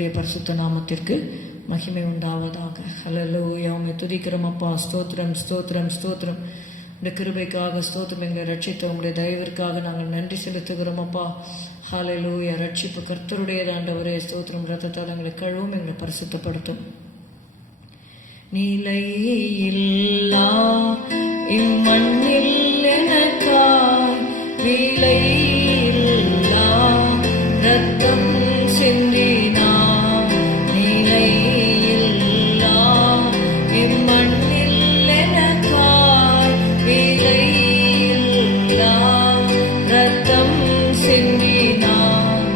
கர்த்தருடைய பரிசுத்த நாமத்திற்கு மகிமை உண்டாவதாக. ஹல்லேலூயா. உம்மை துதிக்கிறோம் அப்பா. ஸ்தோத்திரம் ஸ்தோத்திரம் ஸ்தோத்திரம். இந்த கிருபைக்காக ஸ்தோத்திரம். எங்களை ரட்சித்த உங்களுடைய தயவிற்காக நாங்கள் நன்றி செலுத்துகிறோம் அப்பா. ஹல்லேலூயா. ரட்சிப்பு கர்த்தருடையது ஆண்டவரே. ஸ்தோத்திரம். இரத்தத்தால் எங்களை கழுவும், எங்களை பரிசுத்தப்படுத்தும். நிலையில்லா இம்மண்ணில் எனக்காய் விலையில்லா ரத்தம் சிந்தினார். நிலையில்லா இம்மண்ணில் எனக்காய் விலையில்லா ரத்தம் சிந்தினார்.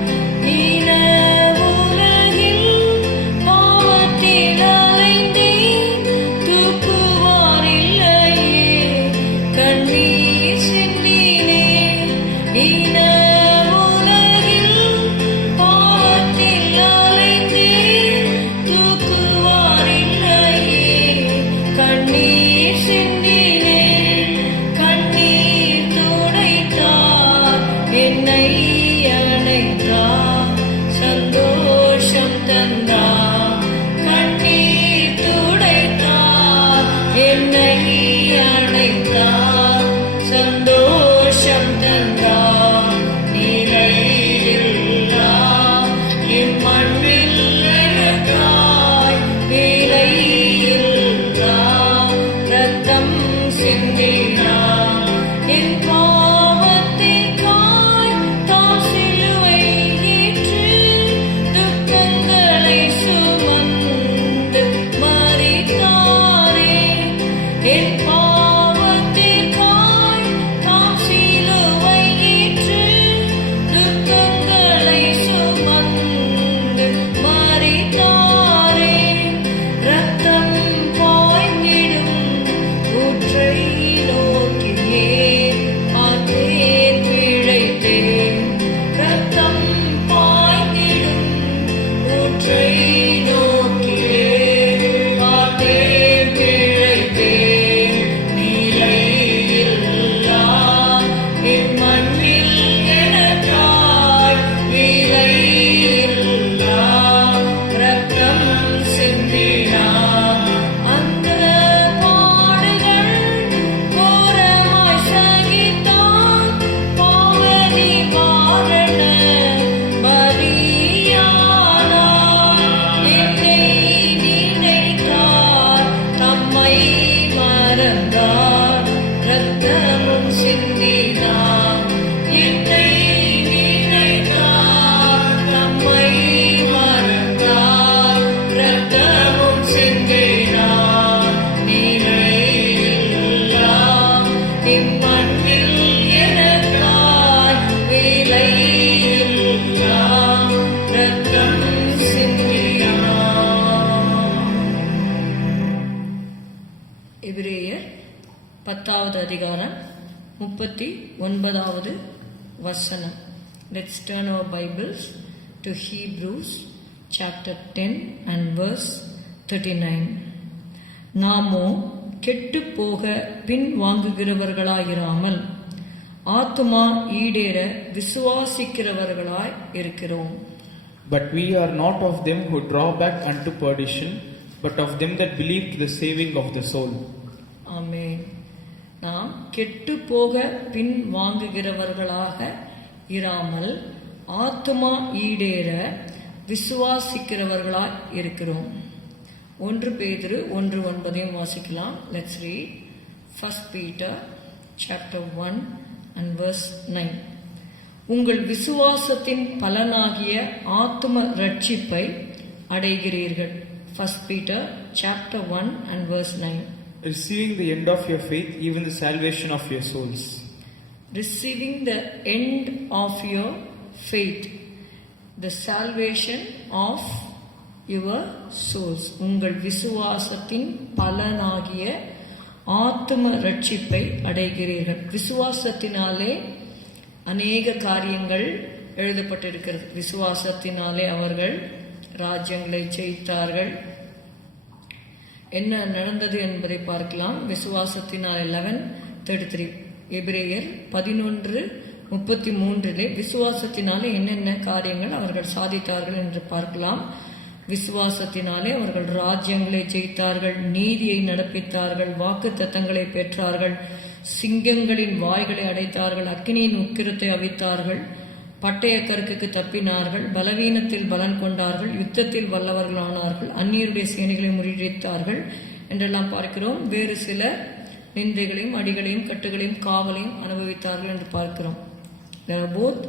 எபிரேயர் 10வது அதிகாரம் 39வது வசனம். Let's turn our Bibles to Hebrews chapter 10 and verse 39. நாமோ கெட்டு போக பின் வாங்குகிறவர்களாயிராமல் ஆத்துமா ஈடேற விசுவாசிக்கிறவர்களாய் இருக்கிறோம். But we are not of them who draw back unto perdition, but of them that believe to the saving of the soul. ஆமென். நாம் கெட்டு போக பின் வாங்குகிறவர்களாக இராமல் ஆத்துமா ஈடேற விசுவாசிக்கிறவர்களாய் இருக்கிறோம். 1 பேதுரு 1:9 வாசிக்கலாம். Let's read 1 Peter chapter 1 and verse 9. உங்கள் விசுவாசத்தின் பலனாகிய ஆத்தும ரட்சிப்பை அடைகிறீர்கள். 1 Peter chapter 1 and verse 9. Receiving the end of your faith, even the salvation of your souls. Receiving the end of your faith, the salvation of your souls. உங்கள் விசுவாசத்தின் பலனாகிய ஆத்தும ரட்சிப்பை அடைகிறீர்கள். விசுவாசத்தினாலே அநேக காரியங்கள் எழுதப்பட்டிருக்கிறது. விசுவாசத்தினாலே அவர்கள் ராஜ்யங்களை ஜெயித்தார்கள். என்ன நடந்தது என்பதை பார்க்கலாம். விசுவாசத்தினால் 11:33 எபிரேயர் 11:33 விசுவாசத்தினாலே என்னென்ன காரியங்கள் அவர்கள் சாதித்தார்கள் என்று பார்க்கலாம். விசுவாசத்தினாலே அவர்கள் ராஜ்யங்களை ஜெயித்தார்கள், நீதியை நடப்பித்தார்கள், வாக்குத்தத்தங்களை பெற்றார்கள், சிங்கங்களின் வாய்களை அடைத்தார்கள், அக்கினியின் உக்கிரத்தை அவித்தார்கள், பட்டய கருக்குக்கு தப்பினார்கள், பலவீனத்தில் பலன் கொண்டார்கள், யுத்தத்தில் வல்லவர்களானார்கள், அந்நியருடைய சேனைகளை முறியடித்தார்கள் என்றெல்லாம் பார்க்கிறோம். வேறு சில நிந்தைகளையும் அடிகளையும் கட்டுகளையும் காவலையும் அனுபவித்தார்கள் என்று பார்க்கிறோம். There are both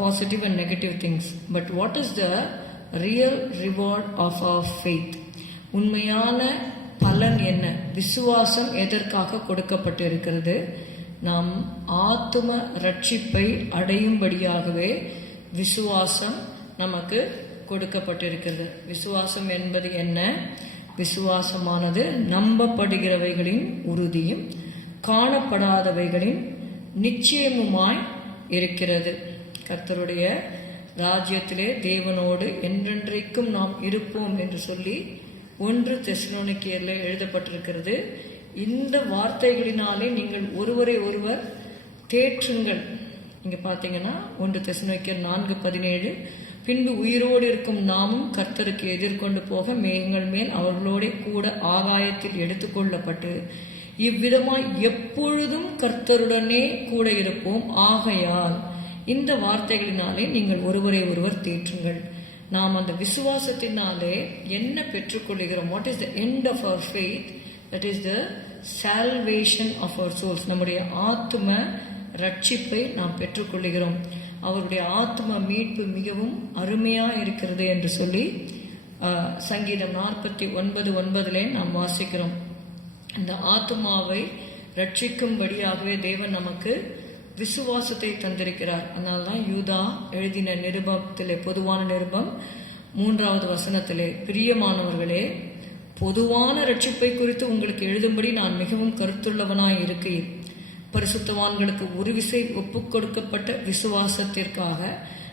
positive and negative things. But what is the real reward of our faith? உண்மையான பலன் என்ன? விசுவாசம் எதற்காக கொடுக்கப்பட்டு இருக்கிறது? நாம் ஆத்தும ரட்சிப்பை அடையும்படியாகவே விசுவாசம் நமக்கு கொடுக்கப்பட்டிருக்கிறது. விசுவாசம் என்பது என்ன? விசுவாசமானது நம்பப்படுகிறவைகளின் உறுதியும் காணப்படாதவைகளின் நிச்சயமுமாய் இருக்கிறது. கர்த்தருடைய ராஜ்யத்திலே தேவனோடு என்றென்றைக்கும் நாம் இருப்போம் என்று சொல்லி 1 தெசலோனிக்கேயர்ல எழுதப்பட்டிருக்கிறது. இந்த வார்த்தைகளினாலே நீங்கள் ஒருவரை ஒருவர் தேற்றுங்கள். நீங்க பார்த்தீங்கன்னா 1 தெசலோனிக்கேயர் 4:17, பின்பு உயிரோடு இருக்கும் நாமும் கர்த்தருக்கு எதிர்கொண்டு போக மேகங்கள் மேல் அவர்களோட கூட ஆகாயத்தில் எடுத்துக்கொள்ளப்பட்டு இவ்விதமாய் எப்பொழுதும் கர்த்தருடனே கூட இருப்போம். ஆகையால் இந்த வார்த்தைகளினாலே நீங்கள் ஒருவரை ஒருவர் தேற்றுங்கள். நாம் அந்த விசுவாசத்தினாலே என்ன பெற்றுக்கொள்கிறோம்? What is the end of our faith? That is the salvation of our souls. நம்முடைய ஆத்தும ரட்சிப்பை நாம் பெற்றுக்கொள்கிறோம். அவருடைய ஆத்தும மீட்பு மிகவும் அருமையா இருக்கிறது என்று சொல்லி சங்கீதம் 49:9 நாம் வாசிக்கிறோம். இந்த ஆத்துமாவை ரட்சிக்கும்படியாகவே தேவன் நமக்கு விசுவாசத்தை தந்திருக்கிறார். அதனால்தான் யூதா எழுதின நிருபத்திலே, பொதுவான நிருபம் 3வது வசனத்திலே, பிரியமானவர்களே, பொதுவான ரட்சிப்பை குறித்து உங்களுக்கு எழுதும்படி நான் மிகவும் கருத்துள்ளவனாய் இருக்கிறேன். பரிசுத்தவான்களுக்கு ஒரு விசை ஒப்புக் கொடுக்கப்பட்ட விசுவாசத்திற்காக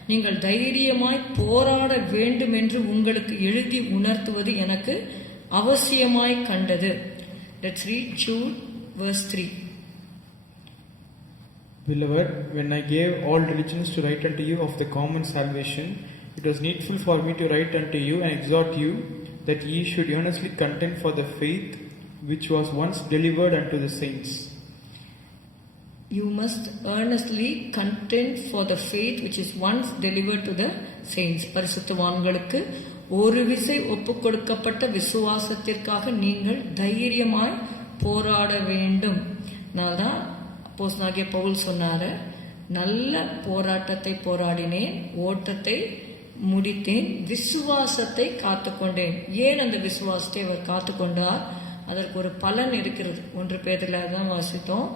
நீங்கள் தைரியமாய் போராட வேண்டும் என்று உங்களுக்கு எழுதி உணர்த்துவது எனக்கு அவசியமாய் கண்டது. Let's read Jude verse 3. Beloved, when I gave all religions to write unto you of the common salvation, it was needful for me to write unto you and exhort you that ye should earnestly contend for the faith which was once delivered unto the saints. You must earnestly contend for the faith which is once delivered to the saints. பரிசுத்தவான்களுக்கு ஒரு விசை ஒப்புக் கொடுக்கப்பட்ட விசுவாசத்திற்காக நீங்கள் தைரியமாய் போராட வேண்டும். அதனால்தான் அப்போஸ்தலனாகிய பவுல் சொன்னாரு, நல்ல போராட்டத்தை போராடினேன், ஓட்டத்தை முடித்தேன், விசுவாசத்தை காத்துக்கொண்டேன். ஏன் அந்த விசுவாசத்தை அவர் காத்துக்கொண்டார்? அதற்கு ஒரு பலன் இருக்கிறது. 1 பேதுருல தான் வாசித்தோம்.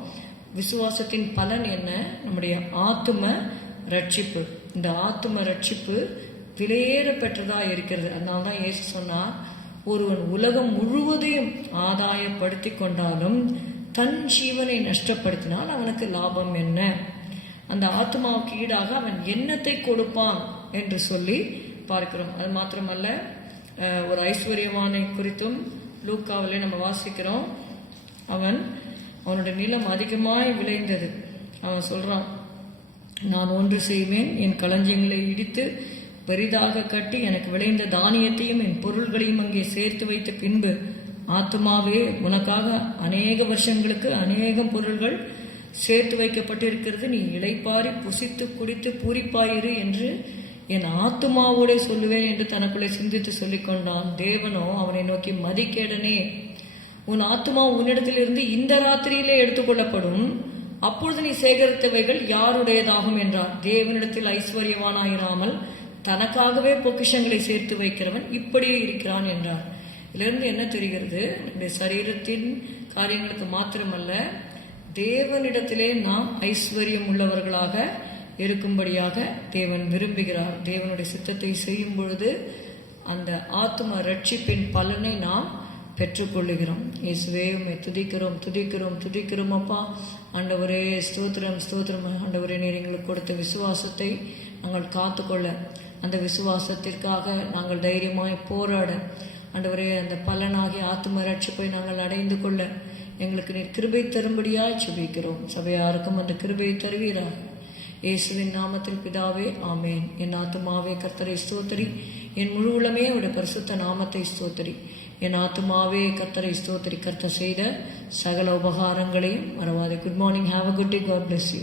விசுவாசத்தின் பலன் என்ன? நம்முடைய ஆத்தும ரட்சிப்பு. இந்த ஆத்தும ரட்சிப்பு விலையேற பெற்றதா இருக்கிறது. அதனால்தான் இயேசு சொன்னார், ஒருவன் உலகம் முழுவதையும் ஆதாயப்படுத்தி கொண்டாலும் தன் ஜீவனை நஷ்டப்படுத்தினால் அவனுக்கு லாபம் என்ன? அந்த ஆத்மாவுக்கு ஈடாக அவன் என்னத்தை கொடுப்பான் என்று சொல்லி பார்க்கிறோம். அது மாத்திரமல்ல, ஒரு ஐஸ்வர்யவானை குறித்தும் லூக்காவிலே நம்ம வாசிக்கிறோம். அவனுடைய நிலம் அதிகமாய் விளைந்தது. அவன் சொல்றான், நான் ஒன்று செய்வேன், என் களஞ்சியங்களை இடித்து பெரிதாக கட்டி எனக்கு விளைந்த தானியத்தையும் என் பொருள்களையும் அங்கே சேர்த்து வைத்த பின்பு, ஆத்மாவே, உனக்காக அநேக வருஷங்களுக்கு அநேகம் பொருள்கள் சேர்த்து வைக்கப்பட்டிருக்கிறது, நீ இளைப்பாரி புசித்து குடித்து பூரிப்பாயிரு என்று என் ஆத்மாவோட சொல்லுவேன் என்று தனக்குள்ளே சிந்தித்து சொல்லிக்கொண்டான். தேவனோ அவனை நோக்கி, மதிகேடனே, உன் ஆத்மா உன்னிடத்திலிருந்து இந்த ராத்திரியிலே எடுத்துக்கொள்ளப்படும், அப்பொழுது நீ சேகரித்தவைகள் யாருடையதாகும் என்றார். தேவனிடத்தில் ஐஸ்வர்யவானாயிராமல் தனக்காகவே பொக்கிஷங்களை சேர்த்து வைக்கிறவன் இப்படியே இருக்கிறான் என்றார். இதிலிருந்து என்ன தெரிகிறது? நம்முடைய சரீரத்தின் காரியங்களுக்கு மாத்திரமல்ல, தேவனிடத்திலே நாம் ஐஸ்வர்யம் உள்ளவர்களாக இருக்கும்படியாக தேவன் விரும்புகிறார். தேவனுடைய சித்தத்தை செய்யும் பொழுது அந்த ஆத்தும ரட்சிப்பின் பலனை நாம் பெற்றுக்கொள்ளுகிறோம். இயேசுவே, உம்மை துதிக்கிறோம் துதிக்கிறோம் துதிக்கிறோம் அப்பா. ஆண்டவரே, ஸ்தோத்திரம் ஸ்தோத்திரம். ஆண்டவரே, நீர் எங்களுக்கு கொடுத்த விசுவாசத்தை நாங்கள் காத்துக்கொள்ள, அந்த விசுவாசத்திற்காக நாங்கள் தைரியமாய் போராட, ஆண்டவரே, அந்த பலனாகிய ஆத்தும ரட்சிப்பை நாங்கள் அடைந்து கொள்ள எங்களுக்கு நீர் கிருபை தரும்படியாய் செபிக்கிறோம். சபையாருக்கும் அந்த கிருபை தருவீராக. இயேசுவின் நாமத்தில் பிதாவே, ஆமேன். என் ஆத்துமாவே கர்த்தரை ஸ்தோத்திரி, என் முழு உள்ளமே அவருடைய பரிசுத்த நாமத்தை ஸ்தோத்திரி. என் ஆத்துமாவே கர்த்தரை ஸ்தோத்திரி, கர்த்தர் செய்த சகல உபகாரங்களையும் மறவாதே. Good morning, have a good day, God bless you.